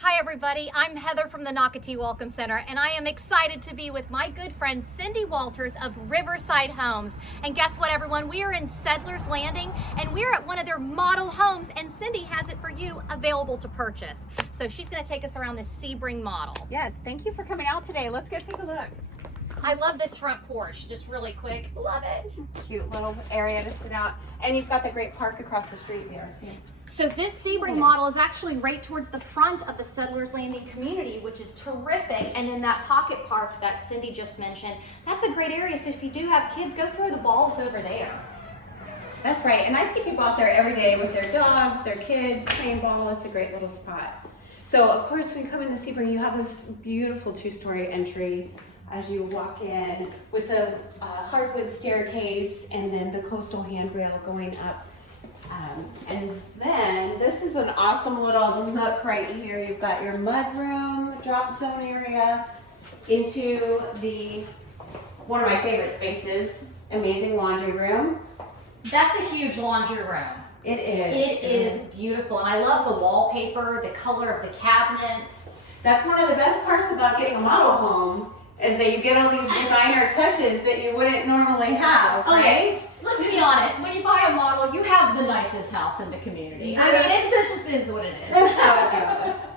Hi everybody, I'm Heather from the Nocatee Welcome Center, and I am excited to be with my good friend Cindy Walters of Riverside Homes. And guess what everyone, we are in Settlers Landing and we're at one of their model homes, and Cindy has it for you available to purchase. So she's going to take us around this Sebring model. Yes, thank you for coming out today. Let's go take a look. I love this front porch, just really quick. Love it. Cute little area to sit out. And you've got the great park across the street there. So this Sebring model is actually right towards the front of the Settlers Landing community, which is terrific. And in that pocket park that Cindy just mentioned, that's a great area. So if you do have kids, go throw the balls over there. That's right. And I see people out there every day with their dogs, their kids, playing ball. It's a great little spot. So of course, when you come in the Sebring, you have this beautiful two-story entry as you walk in with a hardwood staircase and then the coastal handrail going up. And then this is an awesome little nook right here. You've got your mud room, drop zone area into one of my favorite spaces, amazing laundry room. That's a huge laundry room. It is. It is beautiful. And I love the wallpaper, the color of the cabinets. That's one of the best parts about getting a model home is that you get all these designer touches that you wouldn't normally have, right? Let's be honest, when you buy a model, you have the nicest house in the community. I mean, it just is what it is. That's how it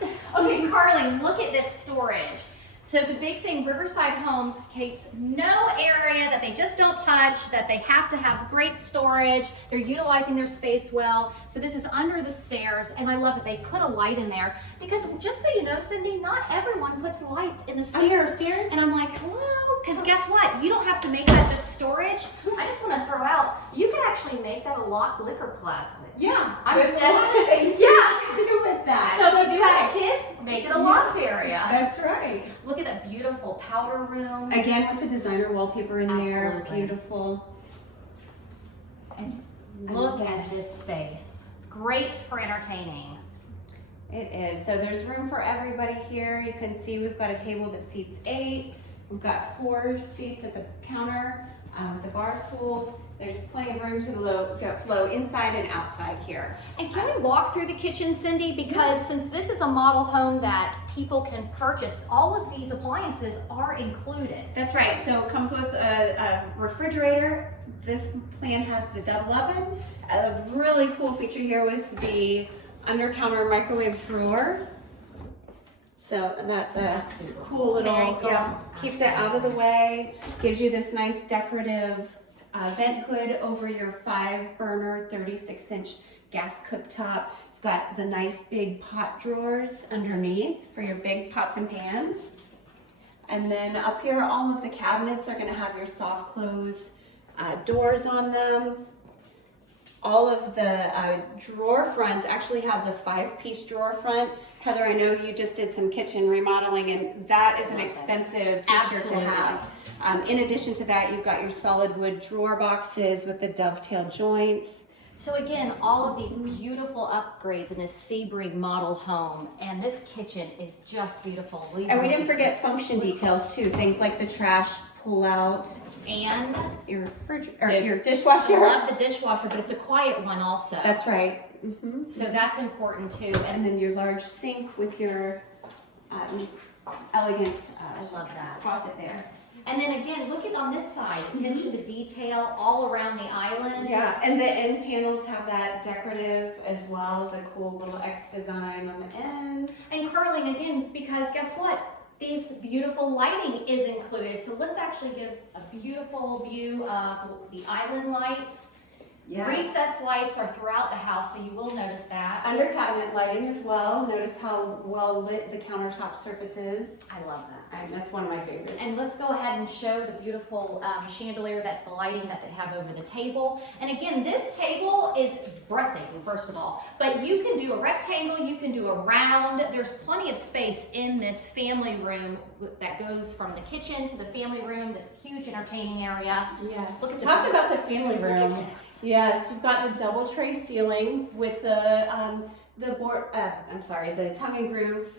goes. Okay, Carly, look at this storage. So the big thing, Riverside Homes keeps no area that they just don't touch, that they have to have great storage. They're utilizing their space well. So this is under the stairs, and I love it. They put a light in there because, just so you know, Cindy, not everyone puts lights in the stairs. And I'm like, hello? Because guess what? You don't have to make that just storage. I just want to throw out, you can actually make that a locked liquor closet. Yeah, There's a lot of things you can do with that. So if you do have kids, make it a locked area. That's right. Look at that beautiful powder room. Again, with the designer wallpaper in there, Absolutely. beautiful. And look at this space. Great for entertaining. It is. So there's room for everybody here. You can see we've got a table that seats 8. We've got 4 seats at the counter with the bar stools. There's plenty of room to flow inside and outside here. And can we walk through the kitchen, Cindy? Because since this is a model home that people can purchase, all of these appliances are included. That's right. So it comes with a refrigerator. This plan has the double oven. A really cool feature here with the under counter microwave drawer. So that's a cool little, Very cool. yeah, keeps it out of the way, gives you this nice decorative vent hood over your 5-burner 36-inch gas cooktop. You've got the nice big pot drawers underneath for your big pots and pans. And then up here, all of the cabinets are going to have your soft close doors on them. All of the drawer fronts actually have the 5-piece drawer front. Heather, I know you just did some kitchen remodeling, and that is an expensive feature to have. In addition to that, you've got your solid wood drawer boxes with the dovetail joints. So again, all of these beautiful upgrades in this Sebring model home, and this kitchen is just beautiful. And we didn't forget function details too, things like the trash pull out and your your dishwasher. I love the dishwasher, but it's a quiet one also. That's right. Mm-hmm. So that's important too. And then your large sink with your elegant I love that. faucet there. And then again, look at on this side, attention to detail all around the island. Yeah, and the end panels have that decorative as well, the cool little X design on the ends. And curling again, because guess what? This beautiful lighting is included. So let's actually give a beautiful view of the island lights. Yes. Recessed lights are throughout the house, so you will notice that. Under cabinet lighting as well. Notice how well lit the countertop surface is. I love that. That's one of my favorites. And let's go ahead and show the beautiful chandelier, the lighting that they have over the table. And again, this table is breathtaking, first of all. But you can do a rectangle, you can do a round. There's plenty of space in this family room that goes from the kitchen to the family room, this huge entertaining area. Yes. Look at Talk about the family room. Look at this. Yes, you've got the double tray ceiling with the tongue and groove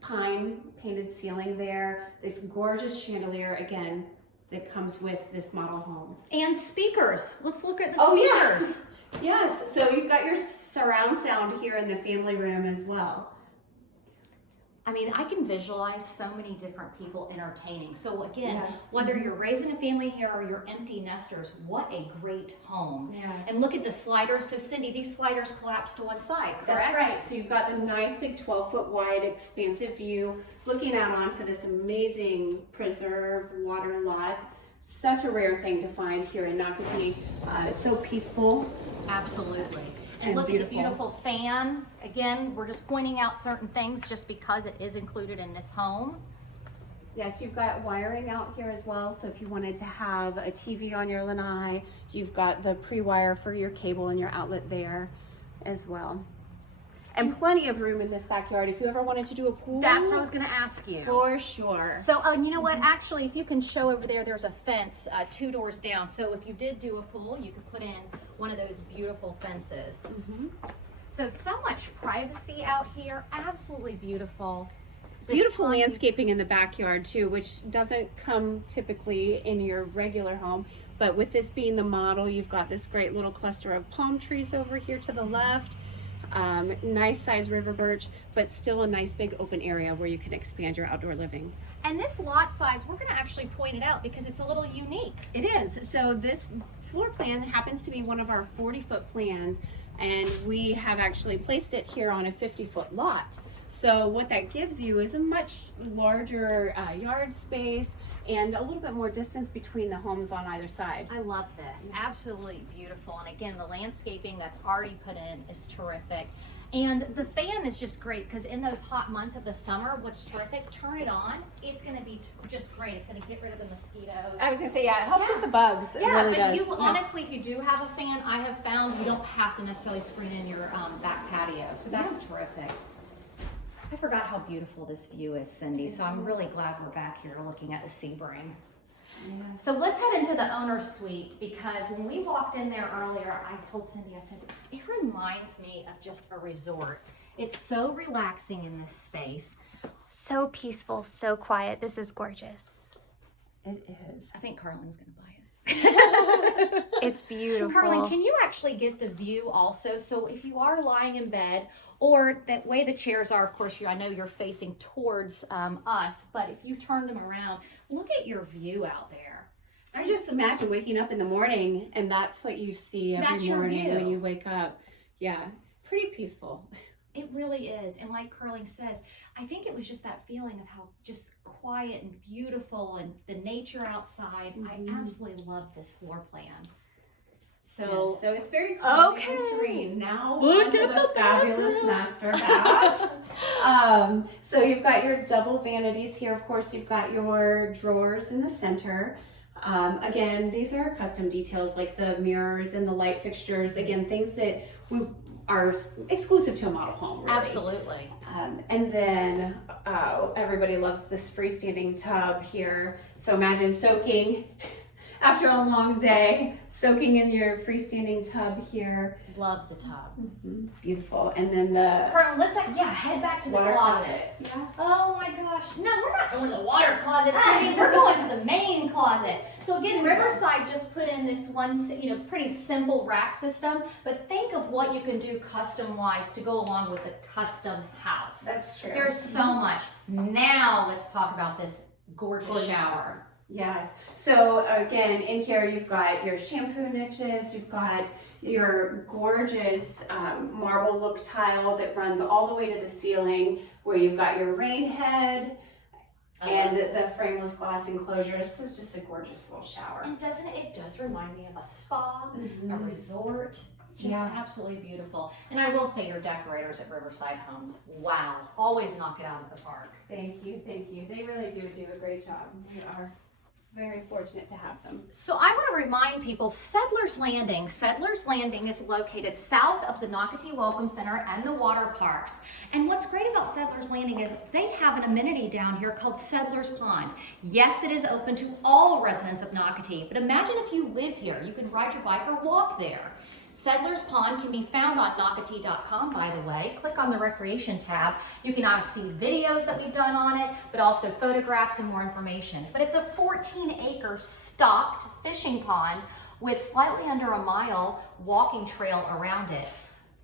pine painted ceiling there. This gorgeous chandelier again that comes with this model home. And speakers. Let's look at the Oh, speakers. Yes, so you've got your surround sound here in the family room as well. I mean, I can visualize so many different people entertaining. So again, Yes. whether you're raising a family here or you're empty nesters, what a great home. Yes. And look at the sliders. So Cindy, these sliders collapse to one side, correct? That's right. So you've got the nice big 12-foot wide expansive view looking out onto this amazing preserved water lot. Such a rare thing to find here in Nocatee. It's so peaceful. Absolutely. And And look beautiful. at the beautiful fan. Again, we're just pointing out certain things just because it is included in this home. Yes, you've got wiring out here as well. So if you wanted to have a TV on your lanai, you've got the pre-wire for your cable and your outlet there as well. And plenty of room in this backyard if you ever wanted to do a pool. That's what I was going to ask you. For sure. So, oh, you know what? Actually, if you can show over there, there's a fence 2 doors down. So if you did do a pool, you could put in one of those beautiful fences. So much privacy out here. Absolutely beautiful. This Beautiful tiny- landscaping in the backyard too, which doesn't come typically in your regular home. But with this being the model, you've got this great little cluster of palm trees over here to the left. Nice size river birch, but still a nice big open area where you can expand your outdoor living. And this lot size, we're going to actually point it out because it's a little unique. It is. So this floor plan happens to be one of our 40-foot plans, and we have actually placed it here on a 50-foot lot. So what that gives you is a much larger yard space and a little bit more distance between the homes on either side. I love this. Absolutely beautiful. And again, the landscaping that's already put in is terrific. And the fan is just great because in those hot months of the summer, what's terrific, turn it on. It's going to be just great. It's going to get rid of the mosquitoes. I was gonna say, yeah, it helps with the bugs. It Yeah, really but does. you Yeah. honestly, if you do have a fan, I have found you don't have to necessarily screen in your back patio. So that's terrific. I forgot how beautiful this view is, Cindy. So I'm really glad we're back here looking at the Sebring. Yeah. So let's head into the owner's suite because when we walked in there earlier, I told Cindy, I said, it reminds me of just a resort. It's so relaxing in this space. So peaceful, so quiet. This is gorgeous. It is. I think Carlin's going to buy it. It's beautiful. Carlin, can you actually get the view also? So if you are lying in bed, or that way the chairs are, of course, I know you're facing towards us, but if you turned them around, look at your view out there. I just imagine waking up in the morning and that's what you see every That's your morning view. when you wake up. Yeah, pretty peaceful. It really is. And like Curling says, I think it was just that feeling of how just quiet and beautiful and the nature outside. I absolutely love this floor plan. So, So it's very calm Okay. and serene. Now Look onto at the the fabulous bathroom. master bath. So you've got your double vanities here. Of course, you've got your drawers in the center. Again, these are custom details like the mirrors and the light fixtures. Again, things that are exclusive to a model home. Really. absolutely. And then everybody loves this freestanding tub here. So imagine soaking after a long day, soaking in your freestanding tub here. Love the tub. Beautiful. And then the Curling, let's head back to the water closet. Yeah. Oh my gosh. No, we're not going to the water closet, Cindy. We're going to the main closet. So again, Riverside just put in this one, pretty simple rack system, but think of what you can do custom-wise to go along with a custom house. That's true. There's so much. Now let's talk about this gorgeous shower. Yes. So again, in here you've got your shampoo niches, you've got your gorgeous marble look tile that runs all the way to the ceiling, where you've got your rain head and the frameless glass enclosure. This is just a gorgeous little shower. And doesn't it? It does remind me of a spa, a resort. Just Yeah. absolutely beautiful. And I will say your decorators at Riverside Homes, wow, always knock it out of the park. Thank you, thank you. They really do a great job. We are very fortunate to have them. So I want to remind people, Settlers Landing. Settlers Landing is located south of the Nocatee Welcome Center and the water parks. And what's great about Settlers Landing is they have an amenity down here called Settlers Pond. Yes, it is open to all residents of Nocatee, but imagine if you live here. You can ride your bike or walk there. Settlers Pond can be found on Nocatee.com, by the way. Click on the Recreation tab. You can see videos that we've done on it, but also photographs and more information. But it's a 14-acre stocked fishing pond with slightly under a mile walking trail around it.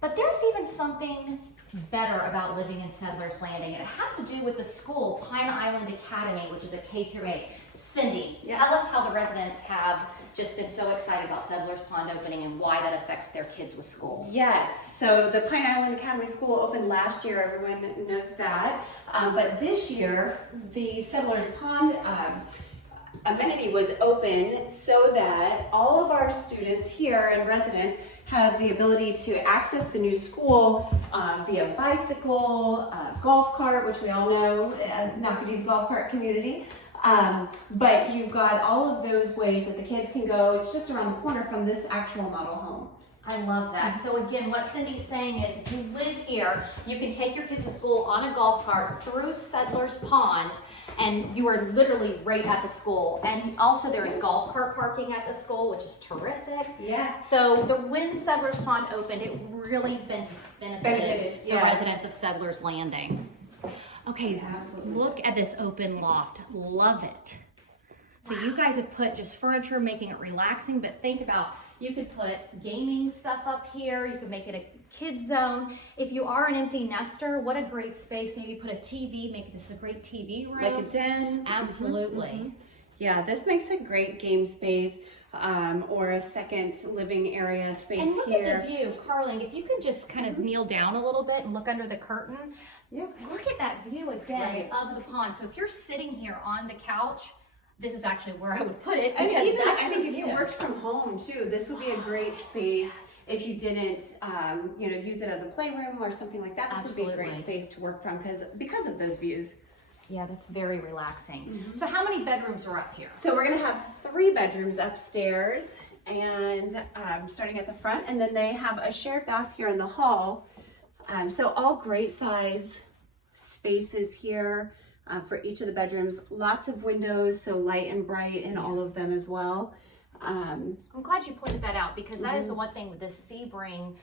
But there's even something better about living in Settlers Landing. And it has to do with the school, Pine Island Academy, which is a K-8. Cindy, tell us how the residents have just been so excited about Settlers Pond opening and why that affects their kids with school. Yes, so the Pine Island Academy School opened last year, everyone knows that. But this year, the Settlers Pond amenity was open so that all of our students here and residents have the ability to access the new school via bicycle, golf cart, which we all know as Nocatee's golf cart community. But you've got all of those ways that the kids can go. It's just around the corner from this actual model home. I love that. So again, what Cindy's saying is if you live here, you can take your kids to school on a golf cart through Settlers Pond, and you are literally right at the school. And also there is golf cart parking at the school, which is terrific. Yes. So when Settlers Pond opened, it really benefited the residents of Settlers Landing. Okay, look at this open loft. Love it. So you guys have put just furniture, making it relaxing, but think about, you could put gaming stuff up here. You could make it a kids zone. If you are an empty nester, what a great space. Maybe put a TV, make this a great TV room. Like a den. Absolutely. Yeah, this makes a great game space or a second living area space and look here. at the view. Carling, if you could just kind of kneel down a little bit and look under the curtain. Yeah. Look at that view again of the pond. So if you're sitting here on the couch, this is actually where I would put it. And Because even that's I think the if you view. worked from home too, this would be a great space if you didn't, use it as a playroom or something like that. This would be a great Absolutely. space to work from because of those views. Yeah, that's very relaxing. So how many bedrooms are up here? So we're gonna have 3 bedrooms upstairs, and starting at the front, and then they have a shared bath here in the hall. So all great size spaces here for each of the bedrooms. Lots of windows, so light and bright in all of them as well. I'm glad you pointed that out, because that is the one thing with this Sebring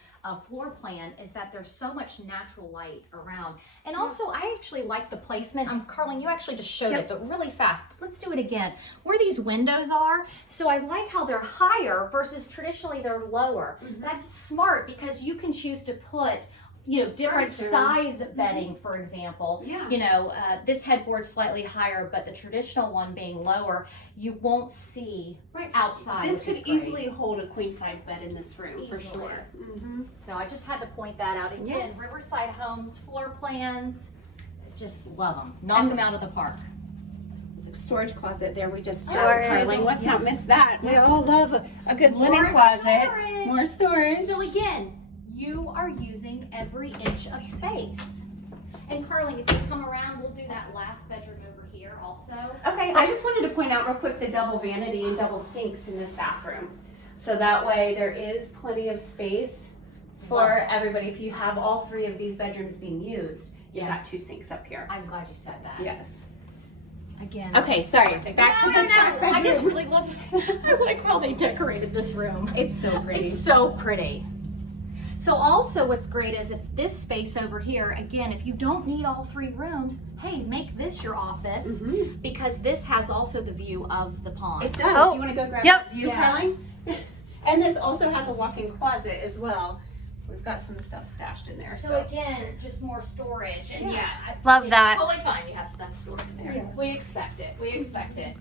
floor plan is that there's so much natural light around. And also, I actually like the placement. Carlin, you actually just showed it, but really fast. Let's do it again. Where these windows are, so I like how they're higher versus traditionally they're lower. That's smart because you can choose to put different size bedding, for example. This headboard's slightly higher, but the traditional one being lower, you won't see outside. This which could is great. easily hold a queen size bed in this room for Easily. sure. So I just had to point that out again. Riverside Homes floor plans, just love them. Knock them out of the park. Storage closet there we just Storage. Carling. Let's not miss that. We all love a good linen More closet. storage. More storage. So again, you are using every inch of space. And Carling, if you come around, we'll do that last bedroom over here also. Okay, I just wanted to point out real quick the double vanity and double sinks in this bathroom. So that way there is plenty of space for everybody. If you have all 3 of these bedrooms being used, you've got 2 sinks up here. I'm glad you said that. Yes. Again. Okay, sorry. Back to this back bedroom. I just really love, I like how they decorated this room. It's so pretty. It's so pretty. So also what's great is if this space over here, again, if you don't need all 3 rooms, hey, make this your office because this has also the view of the pond. It does. Oh, You want to go grab yep. the view, Yeah. Carling? And this also has a walk-in closet as well. We've got some stuff stashed in there. So again, just more storage, and Love it's that. totally fine. You have stuff stored in there. Yes. We expect it. We expect it.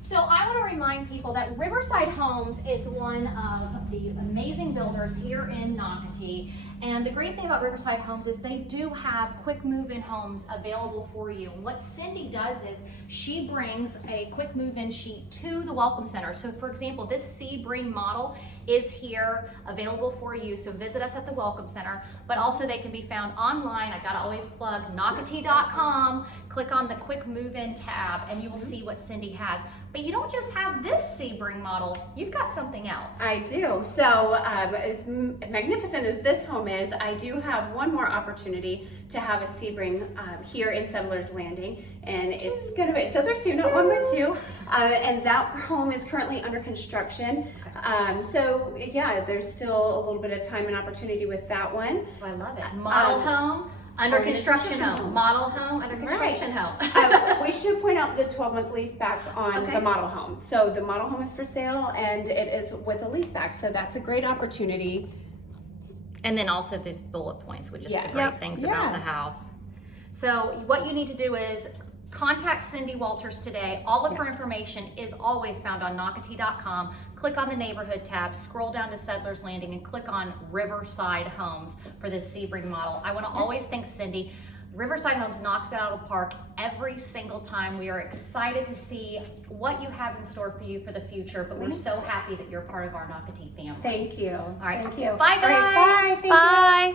So I want to remind people that Riverside Homes is one of the amazing builders here in Nocatee. And the great thing about Riverside Homes is they do have quick move-in homes available for you. And what Cindy does is she brings a quick move-in sheet to the Welcome Center. So for example, this Sebring model is here available for you. So visit us at the Welcome Center, but also they can be found online. I gotta always plug Nocatee.com. Click on the quick move-in tab and you will see what Cindy has. But you don't just have this Sebring model, you've got something else. I do. So as magnificent as this home is, I do have one more opportunity to have a Sebring here in Settlers Landing. And it's going to be, so there's 2, not 1 but 2. And that home is currently under construction. So yeah, there's still a little bit of time and opportunity with that one. So I love it. Model home, under construction home. Model home, under construction home. We should point out the 12-month lease back on the model home. So the model home is for sale and it is with a lease back. So that's a great opportunity And then also these bullet points, which is Yes. the great Yep. things about Yeah. the house. So what you need to do is contact Cindy Walters today. All of her Yes. information is always found on Nocatee.com. Click on the neighborhood tab, scroll down to Settlers Landing, and click on Riverside Homes for this Sebring model. I want to always thank Cindy. Riverside Homes knocks it out of the park every single time. We are excited to see what you have in store for you for the future, but we're so happy that you're part of our Nocatee family. Thank you. All right. Thank you. Bye, All right, guys. bye. Thank you. Bye.